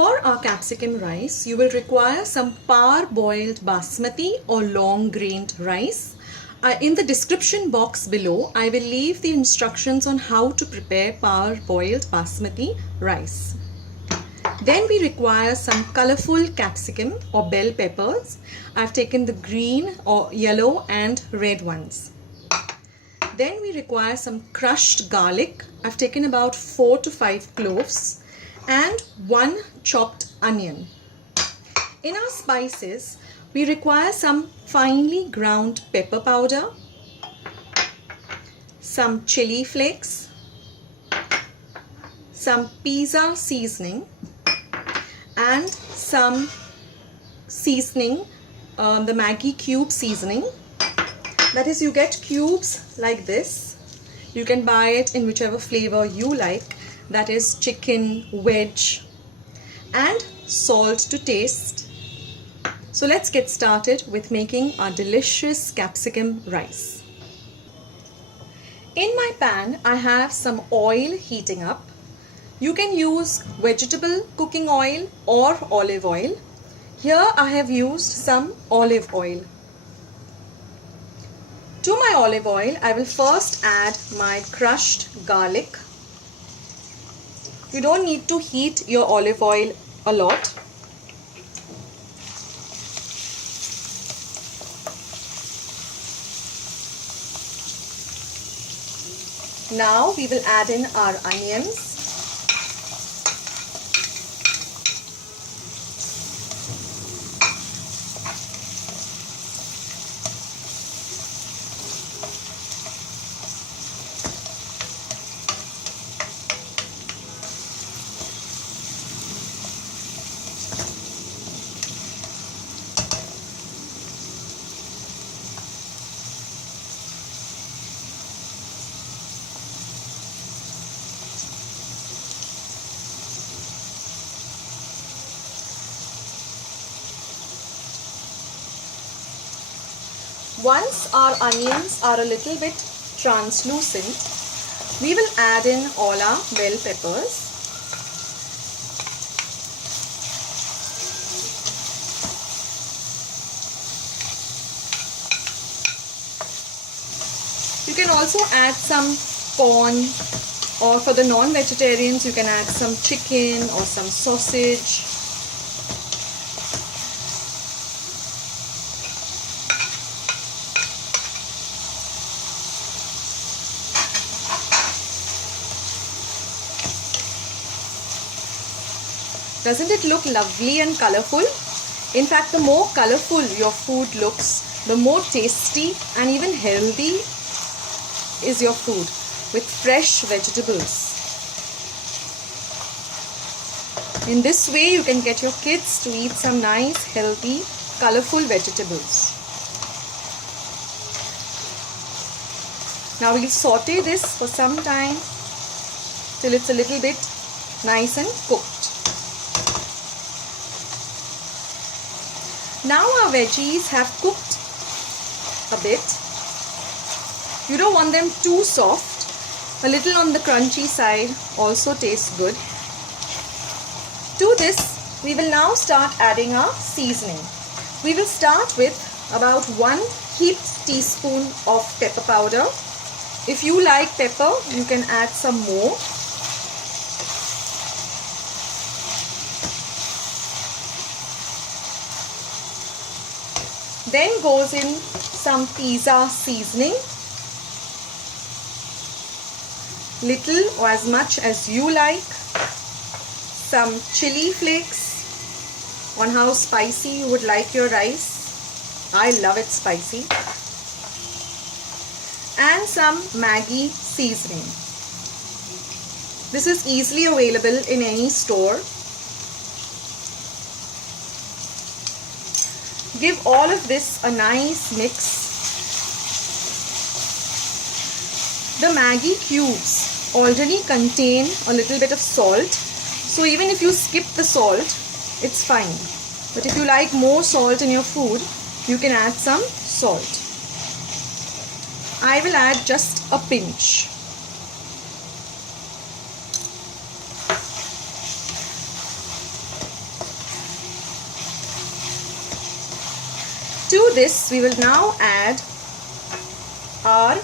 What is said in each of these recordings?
For our capsicum rice, you will require some par-boiled basmati or long-grained rice. In the description box below, I will leave the instructions on how to prepare par-boiled basmati rice. Then we require some colorful capsicum or bell peppers. I've taken the green or yellow and red ones. Then we require some crushed garlic. I've taken about 4 to 5 cloves and 1 chopped onion. In our spices, we require some finely ground pepper powder, some chili flakes, some pizza seasoning, and some seasoning, the Maggi cube seasoning. That is, you get cubes like this. You can buy it in whichever flavor you like, that is chicken, veg, and salt to taste. So let's get started with making our delicious capsicum rice. In my pan, I have some oil heating up. You can use vegetable cooking oil or olive oil. Here I have used some olive oil. To my olive oil, I will first add my crushed garlic. You don't need to heat your olive oil a lot. Now we will add in our onions. Once our onions are a little bit translucent, we will add in all our bell peppers. You can also add some corn, or for the non-vegetarians you can add some chicken or some sausage. Doesn't it look lovely and colorful? In fact, the more colorful your food looks, the more tasty and even healthy is your food with fresh vegetables. In this way, you can get your kids to eat some nice, healthy, colorful vegetables. Now we'll saute this for some time till it's a little bit nice and cooked. Now our veggies have cooked a bit. You don't want them too soft. A little on the crunchy side also tastes good. To this, we will now start adding our seasoning. We will start with about 1 heaped teaspoon of pepper powder. If you like pepper, you can add some more. Then goes in some pizza seasoning, little or as much as you like, some chili flakes on how spicy you would like your rice. I love it spicy. And some Maggi seasoning. This is easily available in any store. Give all of this a nice mix. The Maggi cubes already contain a little bit of salt, so even if you skip the salt, it's fine. But if you like more salt in your food, you can add some salt. I will add just a pinch. To this we will now add our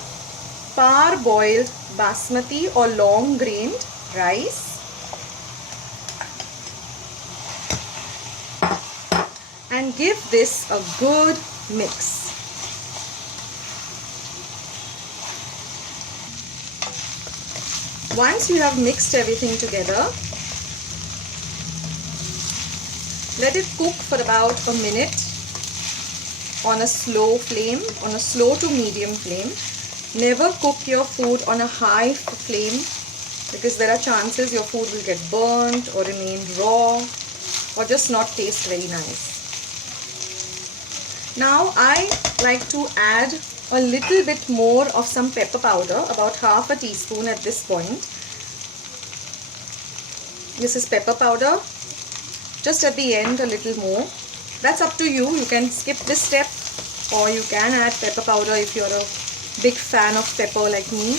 parboiled basmati or long grained rice. And give this a good mix. Once you have mixed everything together, let it cook for about a minute on a slow flame, on a slow to medium flame. Never cook your food on a high flame because there are chances your food will get burnt or remain raw or just not taste very nice. Now I like to add a little bit more of some pepper powder, about half a teaspoon at this point. This is pepper powder. Just at the end a little more. That's up to you. You can skip this step or you can add pepper powder if you're a big fan of pepper like me.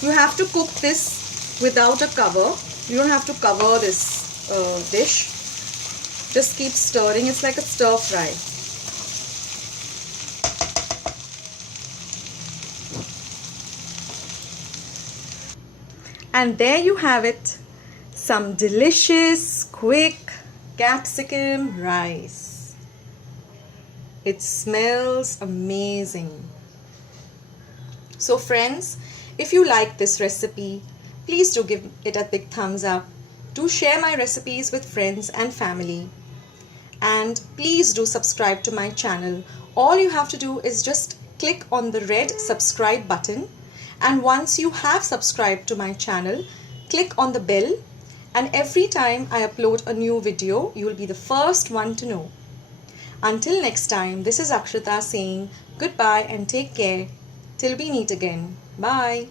You have to cook this without a cover. You don't have to cover this dish. Just keep stirring. It's like a stir fry. And there you have it, some delicious, quick capsicum rice. It smells amazing. So friends, if you like this recipe, please do give it a big thumbs up. Do share my recipes with friends and family. And please do subscribe to my channel. All you have to do is just click on the red subscribe button. And once you have subscribed to my channel, click on the bell. And every time I upload a new video, you will be the first one to know. Until next time, this is Akshata saying goodbye and take care till we meet again. Bye.